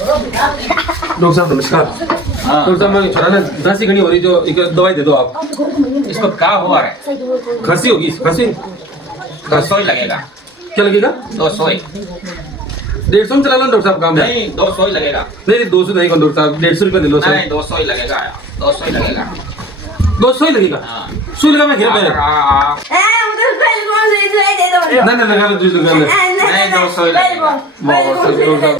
Doctor साहब नमस्कार। Doctor साहब मैं छोरा ना खांसी घनी हो रही जो एक दवाई दे दो आप। इसको क्या हुआ है? खांसी होगी खांसी। 200 ही लगेगा। क्या लगेगा? 200 ही। 150 में चला लो डॉक्टर साहब काम है। नहीं 200 ही लगेगा। नहीं 200 नहीं डॉक्टर साहब 150 रुपये ले लो सर। नहीं 200 ही लगेगा। 200 ही लगेगा। 200 ही लगेगा। हाँ। सुई लगा मैं घेर पहले। हाँ। नहीं लगा लो दूसरी लगा ले। नहीं 200 ही लगेगा। वाह डॉक्टर साहब